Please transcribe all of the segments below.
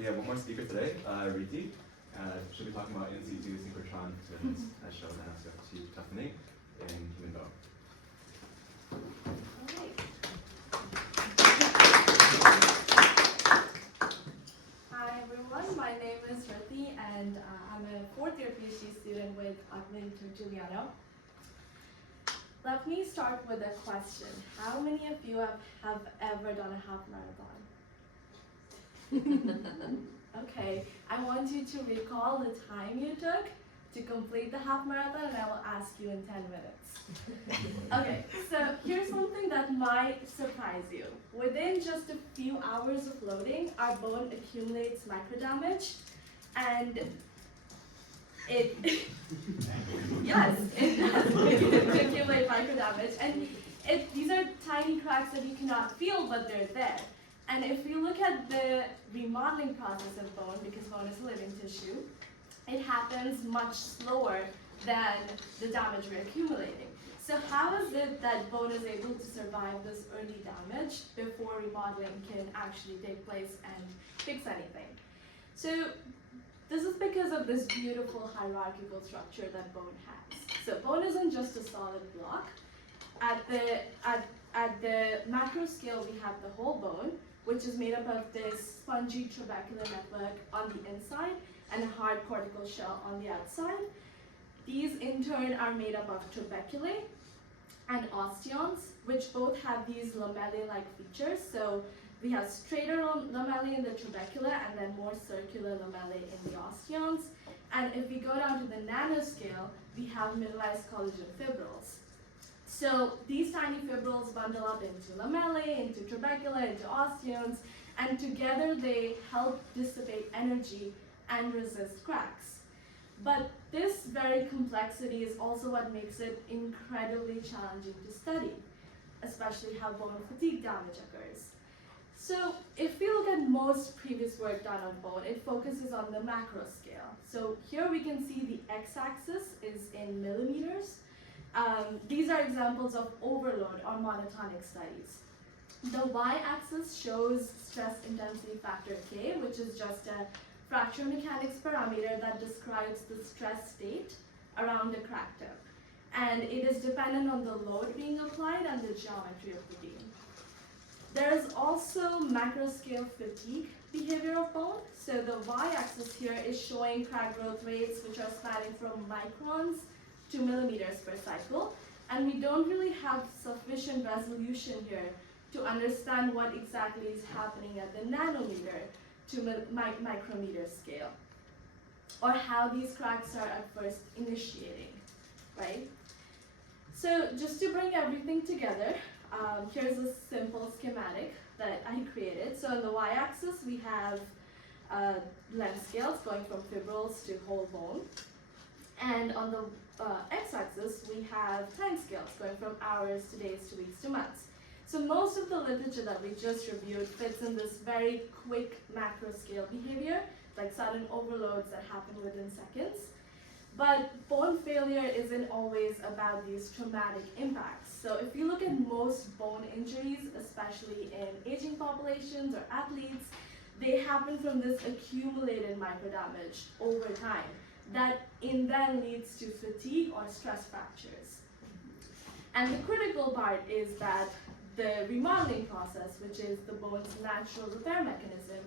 we have one more speaker today, Riti. She'll be talking about in situ synchrotron twins, as shown in aspect 2 toughening in human bone. Hi everyone, my name is Riti and I'm a fourth year PhD student with Giuliano. Let me start with a question. How many of you have ever done a half marathon? Okay, I want you to recall the time you took to complete the half marathon and I will ask you in 10 minutes. Okay, so here's something that might surprise you. Within just a few hours of loading, our bone accumulates microdamage and it, yes, it does accumulate microdamage. And these are tiny cracks that you cannot feel, but they're there. And if you look at the remodeling process of bone, because bone is a living tissue, it happens much slower than the damage we're accumulating. So how is it that bone is able to survive this early damage before remodeling can actually take place and fix anything? So this is because of this beautiful hierarchical structure that bone has. So bone isn't just a solid block. At the macro scale, we have the whole bone, which is made up of this spongy trabecular network on the inside and a hard cortical shell on the outside. These in turn are made up of trabeculae and osteons, which both have these lamellae-like features. So we have straighter lamellae in the trabecula and then more circular lamellae in the osteons. And if we go down to the nanoscale, we have mineralized collagen fibrils. So these tiny fibrils bundle up into lamellae, into trabecula, into osteons, and together they help dissipate energy and resist cracks. But this very complexity is also what makes it incredibly challenging to study, especially how bone fatigue damage occurs. So if we look at most previous work done on bone, it focuses on the macro scale. So here we can see the x-axis is in millimeters. These are examples of overload or monotonic studies. The y-axis shows stress intensity factor K, which is just a fracture mechanics parameter that describes the stress state around the crack tip. And it is dependent on the load being applied and the geometry of the beam. There is also macro scale fatigue behavior of bone. So the y-axis here is showing crack growth rates which are spanning from microns to millimeters per cycle, and we don't really have sufficient resolution here to understand what exactly is happening at the nanometer to micrometer scale, or how these cracks are at first initiating, right? So just to bring everything together, here's a simple schematic that I created. So on the y-axis we have length scales going from fibrils to whole bone, and on the x-axis, we have time scales going from hours to days to weeks to months. So most of the literature that we just reviewed fits in this very quick macro scale behavior, like sudden overloads that happen within seconds. But bone failure isn't always about these traumatic impacts. So if you look at most bone injuries, especially in aging populations or athletes, they happen from this accumulated microdamage over time that then leads to fatigue or stress fractures. And the critical part is that the remodeling process, which is the bone's natural repair mechanism,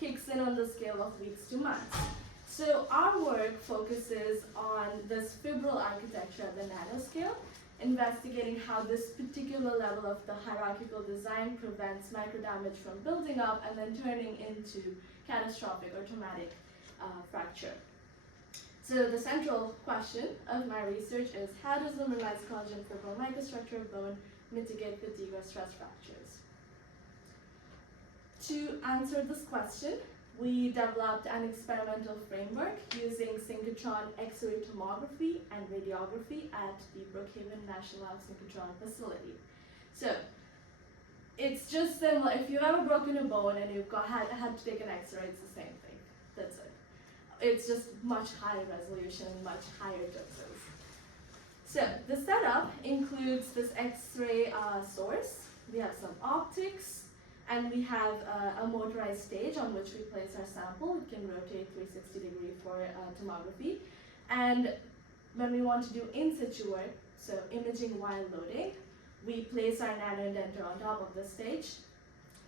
kicks in on the scale of weeks to months. So our work focuses on this fibril architecture at the nanoscale, investigating how this particular level of the hierarchical design prevents microdamage from building up and then turning into catastrophic or traumatic fracture. So the central question of my research is, how does the mineralized collagen fibril microstructure of bone mitigate fatigue or stress fractures? To answer this question, we developed an experimental framework using synchrotron X-ray tomography and radiography at the Brookhaven National Lab Synchrotron facility. So it's just similar. If you've ever broken a bone and you've had to take an X-ray, it's the same thing. That's it. It's just much higher resolution, much higher doses. So the setup includes this X-ray source. We have some optics, And we have a motorized stage on which we place our sample. It can rotate 360 degrees for tomography. And when we want to do in situ work, so imaging while loading, we place our nanoindenter on top of the stage.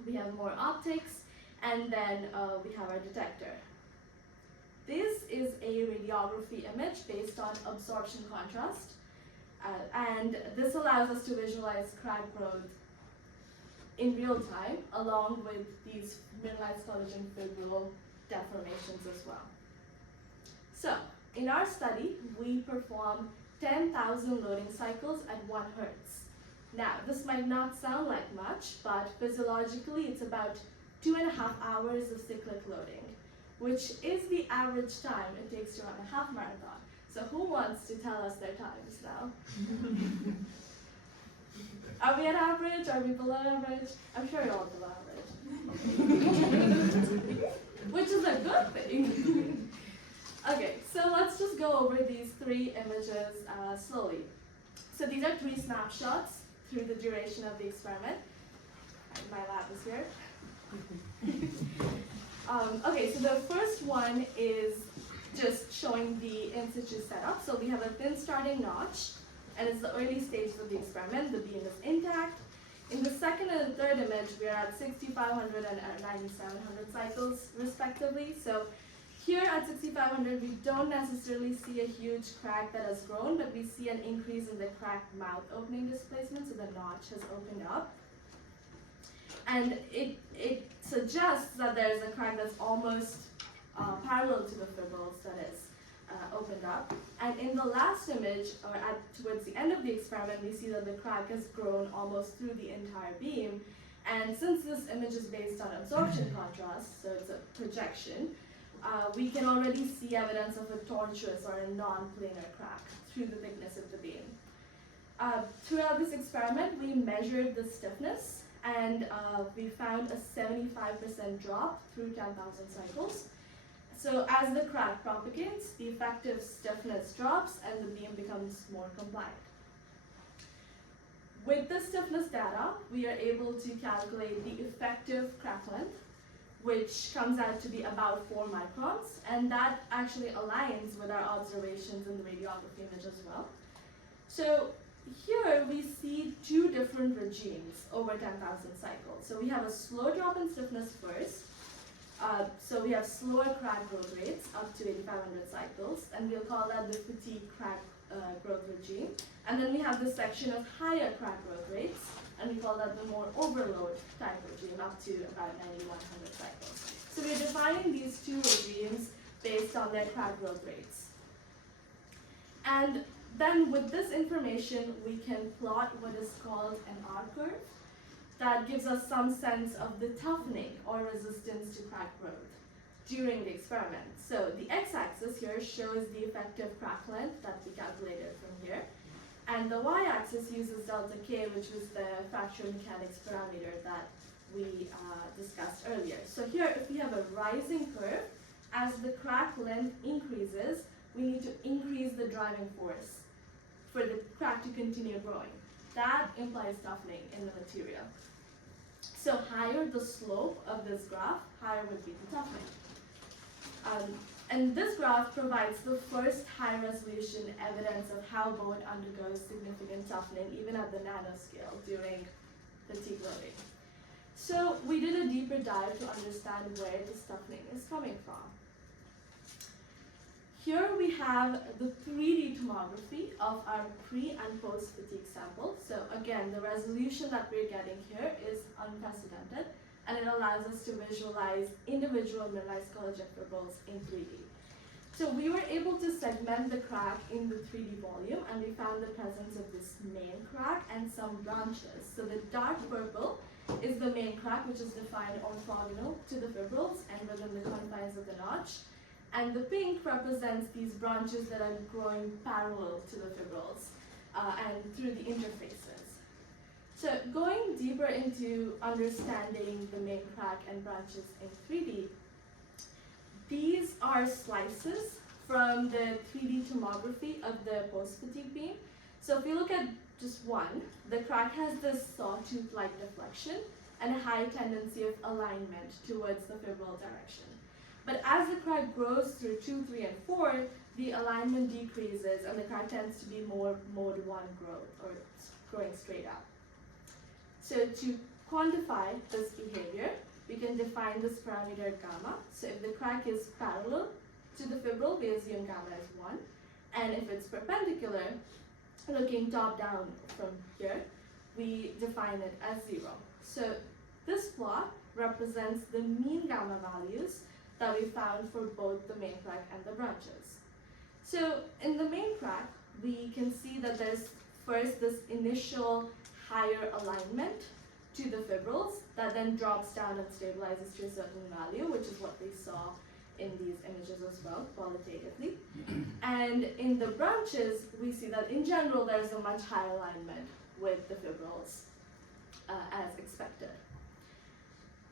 We have more optics, and then we have our detector. This is a radiography image based on absorption contrast, and this allows us to visualize crack growth in real time, along with these mineralized collagen fibril deformations as well. So, in our study, we perform 10,000 loading cycles at 1 hertz. Now, this might not sound like much, but physiologically it's about 2.5 hours of cyclic loading, which is the average time it takes to run a half marathon. So who wants to tell us their times now? Are we at average? Are we below average? I'm sure you're all below average. Which is a good thing. Okay, so let's just go over these 3 images slowly. So these are 3 snapshots through the duration of the experiment. And my lab is here. Okay, so the first one is just showing the in situ setup. So we have a thin starting notch, and it's the early stages of the experiment. The beam is intact. In the second and the third image, we are at 6,500 and 9,700 cycles, respectively. So here at 6,500, we don't necessarily see a huge crack that has grown, but we see an increase in the cracked mouth opening displacement, so the notch has opened up. And it suggests that there's a crack that's almost parallel to the fibrils that is opened up. And in the last image, or towards the end of the experiment, we see that the crack has grown almost through the entire beam. And since this image is based on absorption contrast, so it's a projection, we can already see evidence of a tortuous or a non-planar crack through the thickness of the beam. Throughout this experiment, we measured the stiffness, and we found a 75% drop through 10,000 cycles. So as the crack propagates, the effective stiffness drops and the beam becomes more compliant. With the stiffness data, we are able to calculate the effective crack length, which comes out to be about 4 microns, and that actually aligns with our observations in the radiography image as well. So here we see 2 different regimes over 10,000 cycles. So we have a slow drop in stiffness first. So we have slower crack growth rates up to 8,500 cycles, and we'll call that the fatigue crack growth regime. And then we have this section of higher crack growth rates, and we call that the more overload type regime up to about 9,100 cycles. So we're defining these 2 regimes based on their crack growth rates. And then with this information, we can plot what is called an R curve that gives us some sense of the toughening or resistance to crack growth during the experiment. So the x-axis here shows the effective crack length that we calculated from here. And the y-axis uses delta K, which was the fracture mechanics parameter that we discussed earlier. So here, if we have a rising curve, as the crack length increases, we need to increase the driving force for the crack to continue growing. That implies toughening in the material. So higher the slope of this graph, higher would be the toughening. And this graph provides the first high-resolution evidence of how bone undergoes significant toughening, even at the nanoscale during fatigue loading. So we did a deeper dive to understand where this toughening is coming from. Here we have the 3D tomography of our pre- and post-fatigue sample. So again, the resolution that we're getting here is unprecedented, and it allows us to visualize individual mineralized collagen fibrils in 3D. So we were able to segment the crack in the 3D volume, and we found the presence of this main crack and some branches. So the dark purple is the main crack, which is defined orthogonal to the fibrils and within the confines of the notch. And the pink represents these branches that are growing parallel to the fibrils and through the interfaces. So going deeper into understanding the main crack and branches in 3D, these are slices from the 3D tomography of the post-fatigue beam. So if you look at just one, the crack has this sawtooth-like deflection, and a high tendency of alignment towards the fibral direction. But as the crack grows through 2, 3, and 4, the alignment decreases and the crack tends to be more mode 1 growth, or growing straight up. So to quantify this behavior, we can define this parameter gamma. So if the crack is parallel to the fibril, we assume gamma is 1. And if it's perpendicular, looking top down from here, we define it as 0. So this plot represents the mean gamma values that we found for both the main crack and the branches. So in the main crack, we can see that there's first this initial higher alignment to the fibrils that then drops down and stabilizes to a certain value, which is what we saw in these images as well, qualitatively. And in the branches, we see that in general, there's a much higher alignment with the fibrils as expected.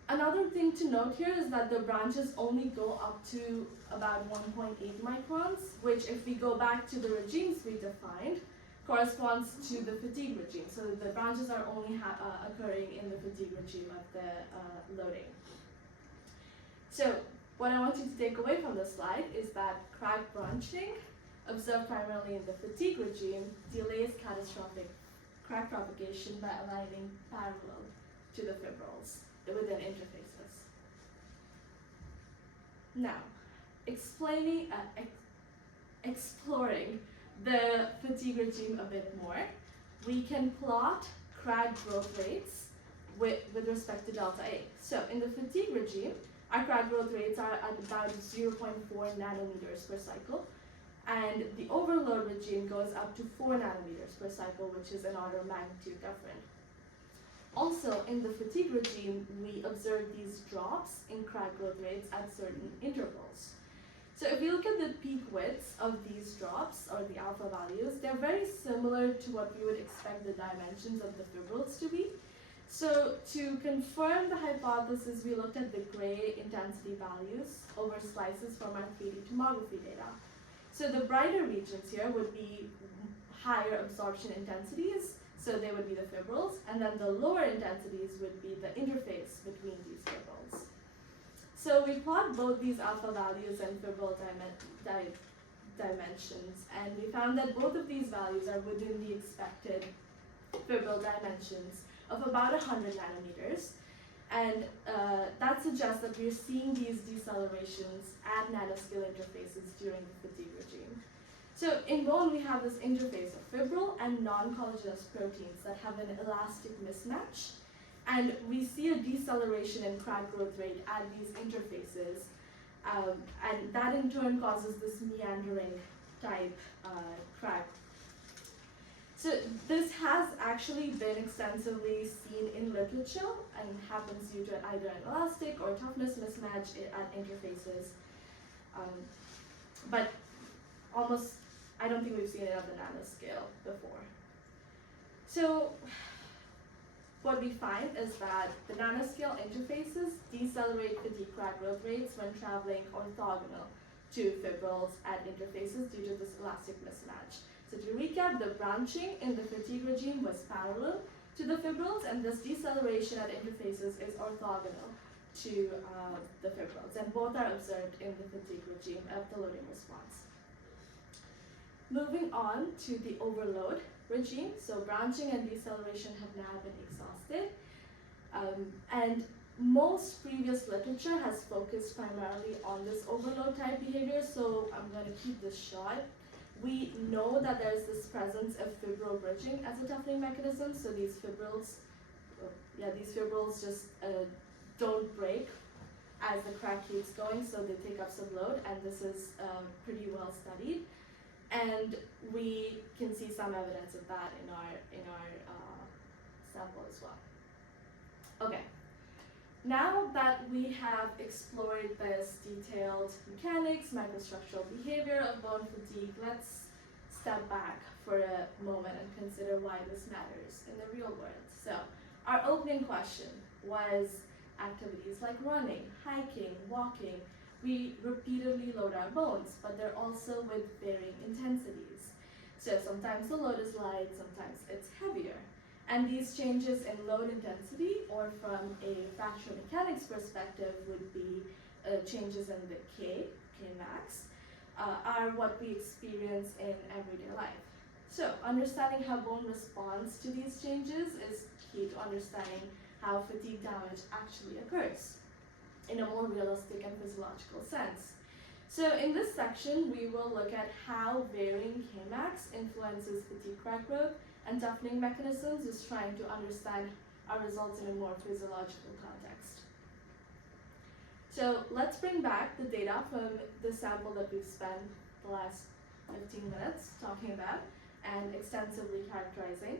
Another thing to note here is that the branches only go up to about 1.8 microns, which if we go back to the regimes we defined, corresponds to the fatigue regime. So the branches are only occurring in the fatigue regime of the loading. So what I want you to take away from this slide is that crack branching, observed primarily in the fatigue regime, delays catastrophic crack propagation by aligning parallel to the fibrils within interfaces. Now, exploring the fatigue regime a bit more, we can plot crack growth rates with respect to delta A. So in the fatigue regime, our crack growth rates are at about 0.4 nanometers per cycle, and the overload regime goes up to 4 nanometers per cycle, which is an order of magnitude different. Also, in the fatigue regime, we observe these drops in crack growth rates at certain intervals. So if you look at the peak widths of these drops, or the alpha values, they're very similar to what we would expect the dimensions of the fibrils to be. So to confirm the hypothesis, we looked at the gray intensity values over slices from our 3D tomography data. So the brighter regions here would be higher absorption intensities, so they would be the fibrils, and then the lower intensities would be the interface between these fibrils. So we plot both these alpha values and fibril dimensions, and we found that both of these values are within the expected fibril dimensions of about 100 nanometers, and that suggests that we're seeing these decelerations at nanoscale interfaces during the fatigue regime. So in bone, we have this interface of fibril and non-collagenous proteins that have an elastic mismatch, and we see a deceleration in crack growth rate at these interfaces, and that in turn causes this meandering type crack. So this has actually been extensively seen in literature and happens due to either an elastic or toughness mismatch at interfaces. But I don't think we've seen it at the nanoscale before. So what we find is that the nanoscale interfaces decelerate fatigue crack growth rates when traveling orthogonal to fibrils at interfaces due to this elastic mismatch. So to recap, the branching in the fatigue regime was parallel to the fibrils, and this deceleration at interfaces is orthogonal to the fibrils, and both are observed in the fatigue regime of the loading response. Moving on to the overload regime, so branching and deceleration have now been exhausted, and most previous literature has focused primarily on this overload type behavior, so I'm going to keep this short. We know that there's this presence of fibril bridging as a toughening mechanism, so these fibrils just don't break as the crack keeps going, so they take up some load, and this is pretty well studied. And we can see some evidence of that in our sample as well. Okay, now that we have explored this detailed mechanics, microstructural behavior of bone fatigue, let's step back for a moment and consider why this matters in the real world. So our opening question was activities like running, hiking, walking. We repeatedly load our bones, but they're also with varying intensities. So sometimes the load is light, sometimes it's heavier. And these changes in load intensity, or from a fracture mechanics perspective, would be changes in the Kmax, are what we experience in everyday life. So understanding how bone responds to these changes is key to understanding how fatigue damage actually occurs in a more realistic and physiological sense. So in this section, we will look at how varying Kmax influences fatigue crack growth and toughening mechanisms, just trying to understand our results in a more physiological context. So let's bring back the data from the sample that we've spent the last 15 minutes talking about and extensively characterizing.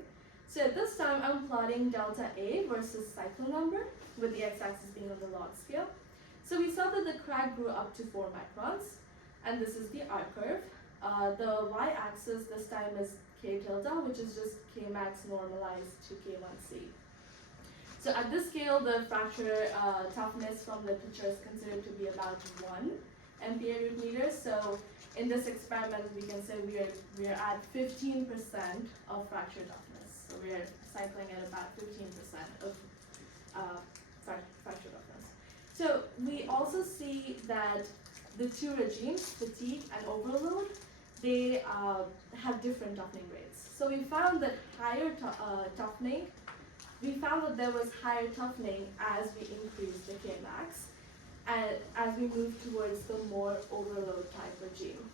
So this time I'm plotting delta A versus cycle number, with the x-axis being on the log scale. So we saw that the crack grew up to 4 microns, and this is the R curve. The y-axis this time is K tilde, which is just Kmax normalized to K1C. So at this scale, the fracture toughness from literature is considered to be about 1 MPa root meter. So in this experiment, we can say we are at 15% of fracture toughness. So we are cycling at about 15% of fracture toughness. So we also see that the two regimes, fatigue and overload, they have different toughening rates. So we found that there was higher toughening as we increased the Kmax, and as we move towards the more overload type regime.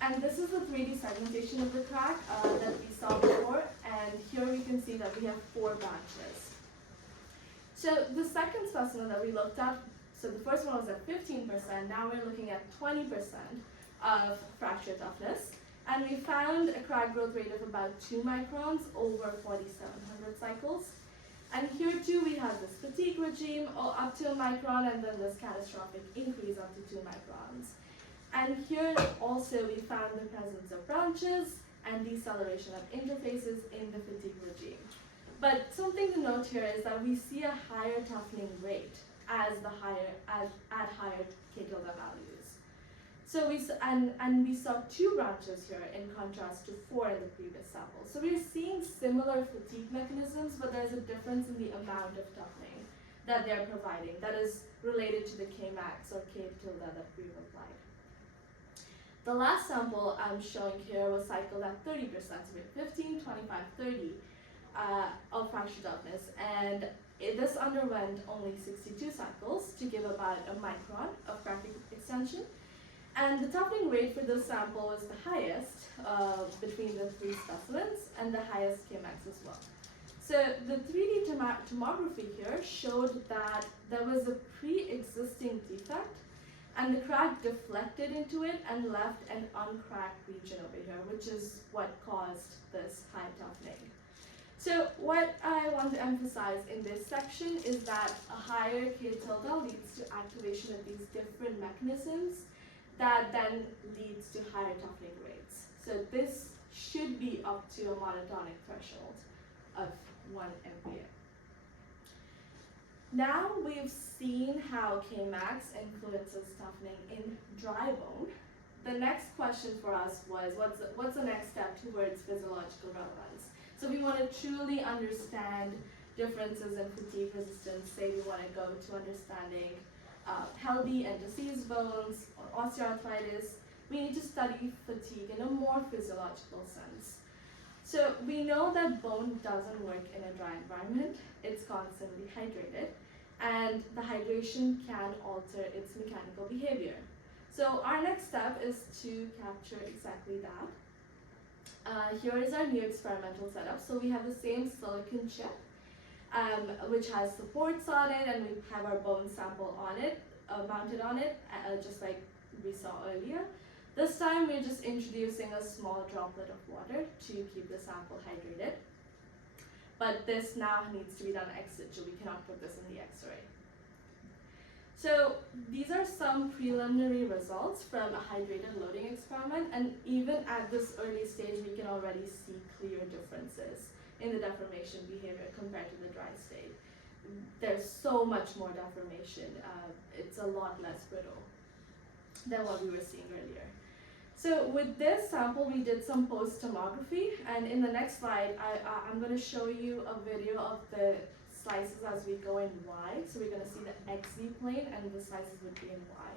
And this is the 3D segmentation of the crack that we saw before, and here we can see that we have 4 branches. So the second specimen that we looked at, so the first one was at 15%, now we're looking at 20% of fracture toughness. And we found a crack growth rate of about 2 microns over 4,700 cycles. And here too we have this fatigue regime up to a micron, and then this catastrophic increase up to 2 microns. And here also we found the presence of branches and deceleration of interfaces in the fatigue regime. But something to note here is that we see a higher toughening rate at higher K tilde values. So we saw 2 branches here in contrast to 4 in the previous sample. So we're seeing similar fatigue mechanisms, but there's a difference in the amount of toughening that they're providing that is related to the Kmax or K tilde that we've applied. The last sample I'm showing here was cycled at 30%, so we had 15, 25, 30 of fracture toughness, and this underwent only 62 cycles to give about a micron of crack extension. And the toughening rate for this sample was the highest between the 3 specimens, and the highest Kmax as well. So the 3D tomography here showed that there was a pre-existing defect, and the crack deflected into it and left an uncracked region over here, which is what caused this high toughening. So what I want to emphasize in this section is that a higher K tilde leads to activation of these different mechanisms that then leads to higher toughening rates. So this should be up to a monotonic threshold of 1 MPa. Now we've seen how Kmax influences toughening in dry bone. The next question for us was, what's the next step towards physiological relevance? So we want to truly understand differences in fatigue resistance. Say we want to go to understanding healthy and diseased bones or osteoarthritis. We need to study fatigue in a more physiological sense. So we know that bone doesn't work in a dry environment. It's constantly hydrated, and the hydration can alter its mechanical behavior. So our next step is to capture exactly that. Here is our new experimental setup. So we have the same silicon chip, which has supports on it, and we have our bone sample on it, mounted on it, just like we saw earlier. This time we're just introducing a small droplet of water to keep the sample hydrated. But this now needs to be done ex situ. We cannot put this in the X-ray. So these are some preliminary results from a hydrated loading experiment, and even at this early stage we can already see clear differences in the deformation behavior compared to the dry state. There's so much more deformation. It's a lot less brittle than what we were seeing earlier. So with this sample, we did some post-tomography, and in the next slide, I'm going to show you a video of the slices as we go in Y. So we're going to see the XZ plane, and the slices would be in Y.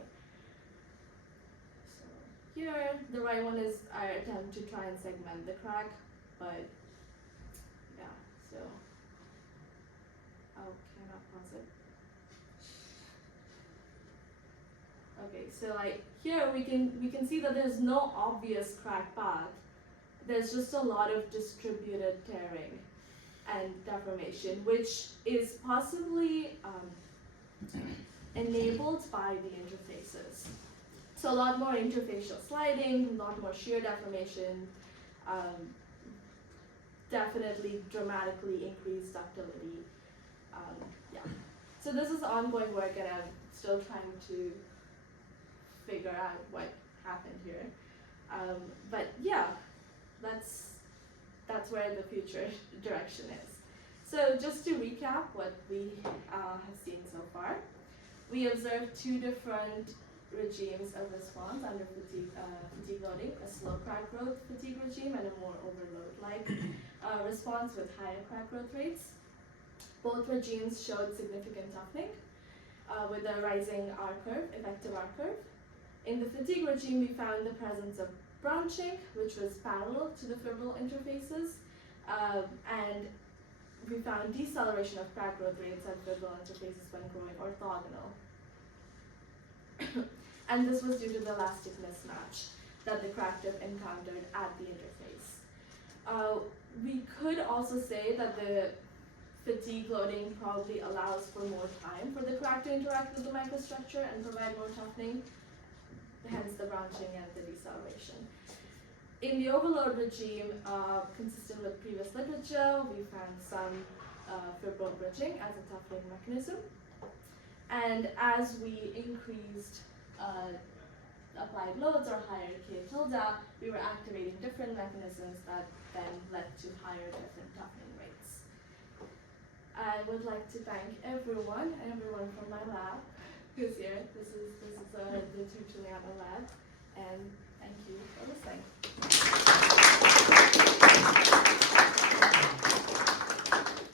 So here, the right one is our attempt to try and segment the crack, but yeah, so oh, can I not pause it? Okay, so like here we can see that there's no obvious crack path. There's just a lot of distributed tearing and deformation, which is possibly enabled by the interfaces. So a lot more interfacial sliding, a lot more shear deformation, definitely dramatically increased ductility. Yeah. So this is ongoing work, and I'm still trying to figure out what happened here. But yeah, that's where the future direction is. So just to recap what we have seen so far, we observed two different regimes of response under fatigue loading: a slow crack growth fatigue regime and a more overload-like response with higher crack growth rates. Both regimes showed significant toughening with a rising R curve, effective R curve. In the fatigue regime, we found the presence of branching, which was parallel to the fibril interfaces, and we found deceleration of crack growth rates at fibril interfaces when growing orthogonal. And this was due to the elastic mismatch that the crack tip encountered at the interface. We could also say that the fatigue loading probably allows for more time for the crack to interact with the microstructure and provide more toughening, hence the branching and the deceleration. In the overload regime, consistent with previous literature, we found some fibril bridging as a toughening mechanism. And as we increased applied loads or higher K tilde, we were activating different mechanisms that then led to higher different toughening rates. I would like to thank everyone from my lab who's here. This is the Riti lab, and